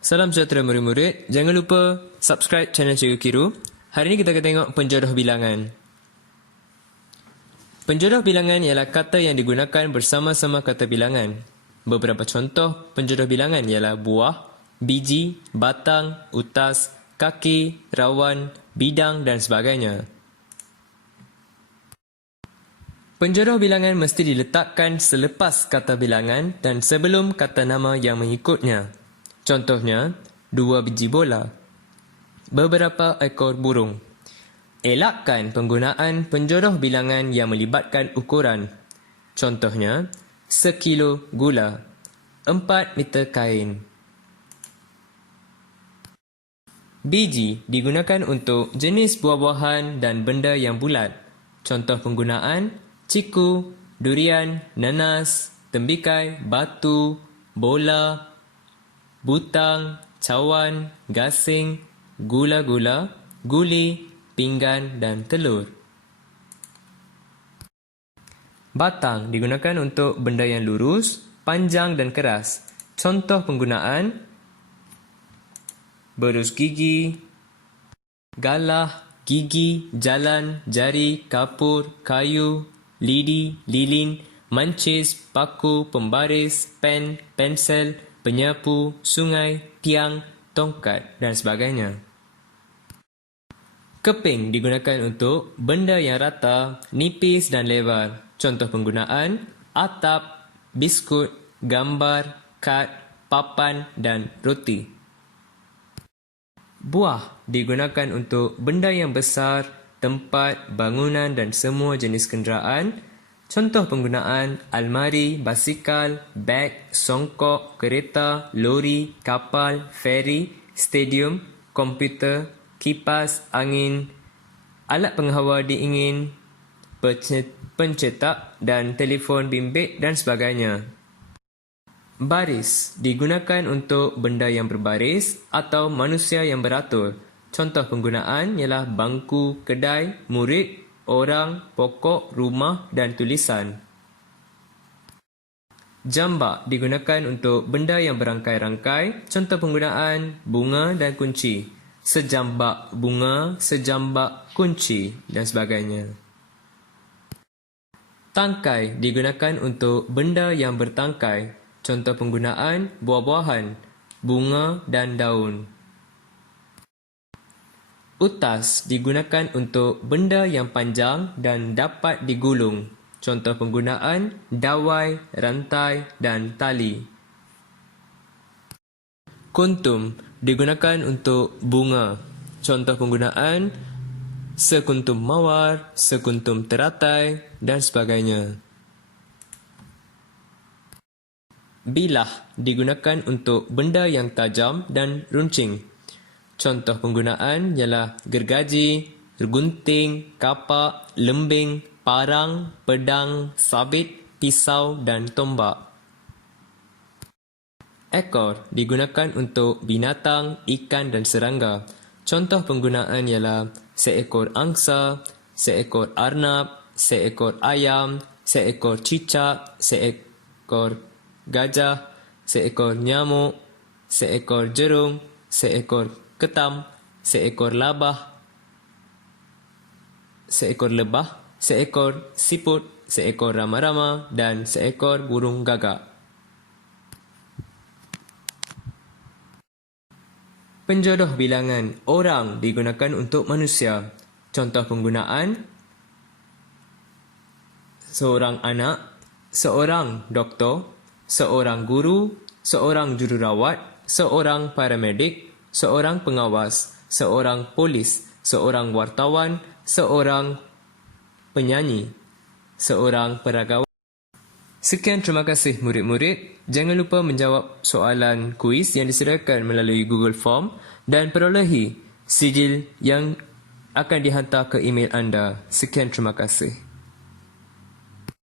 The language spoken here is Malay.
Salam sejahtera murid-murid. Jangan lupa subscribe channel Cikgu Kiru. Hari ini kita akan tengok penjodoh bilangan. Penjodoh bilangan ialah kata yang digunakan bersama-sama kata bilangan. Beberapa contoh penjodoh bilangan ialah buah, biji, batang, utas, kaki, rawan, bidang dan sebagainya. Penjodoh bilangan mesti diletakkan selepas kata bilangan dan sebelum kata nama yang mengikutnya. Contohnya, 2 biji bola, beberapa ekor burung. Elakkan penggunaan penjodoh bilangan yang melibatkan ukuran. Contohnya, 1 kilo gula, 4 meter kain. Biji digunakan untuk jenis buah-buahan dan benda yang bulat. Contoh penggunaan, ciku, durian, nanas, tembikai, batu, bola, butang, cawan, gasing, gula-gula, guli, pinggan dan telur. Batang digunakan untuk benda yang lurus, panjang dan keras. Contoh penggunaan, berus gigi, galah, gigi, jalan, jari, kapur, kayu, lidi, lilin, mancis, paku, pembaris, pen, pensel, penyapu, sungai, tiang, tongkat dan sebagainya. Keping digunakan untuk benda yang rata, nipis dan lebar. Contoh penggunaan, atap, biskut, gambar, kad, papan dan roti. Buah digunakan untuk benda yang besar, tempat, bangunan dan semua jenis kenderaan. Contoh penggunaan, almari, basikal, beg, songkok, kereta, lori, kapal, feri, stadium, komputer, kipas, angin, alat penghawa diingin, pencetak dan telefon bimbit dan sebagainya. Baris digunakan untuk benda yang berbaris atau manusia yang beratur. Contoh penggunaan ialah bangku, kedai, murid, orang, pokok, rumah dan tulisan. Jambak digunakan untuk benda yang berangkai-rangkai. Contoh penggunaan, bunga dan kunci. Sejambak bunga, sejambak kunci dan sebagainya. Tangkai digunakan untuk benda yang bertangkai. Contoh penggunaan, buah-buahan, bunga dan daun. Utas digunakan untuk benda yang panjang dan dapat digulung. Contoh penggunaan, dawai, rantai dan tali. Kuntum digunakan untuk bunga. Contoh penggunaan, sekuntum mawar, sekuntum teratai dan sebagainya. Bilah digunakan untuk benda yang tajam dan runcing. Contoh penggunaan ialah gergaji, gunting, kapak, lembing, parang, pedang, sabit, pisau dan tombak. Ekor digunakan untuk binatang, ikan dan serangga. Contoh penggunaan ialah seekor angsa, seekor arnab, seekor ayam, seekor cicak, seekor gajah, seekor nyamuk, seekor jerung, seekor ketam, seekor lebah, seekor siput, seekor rama-rama dan seekor burung gagak. Penjodoh bilangan orang digunakan untuk manusia. Contoh penggunaan, seorang anak, seorang doktor, seorang guru, seorang jururawat, seorang paramedik, seorang pengawas, seorang polis, seorang wartawan, seorang penyanyi, seorang peragawan. Sekian, terima kasih murid-murid. Jangan lupa menjawab soalan kuis yang disediakan melalui Google Form dan perolehi sijil yang akan dihantar ke email anda. Sekian, terima kasih.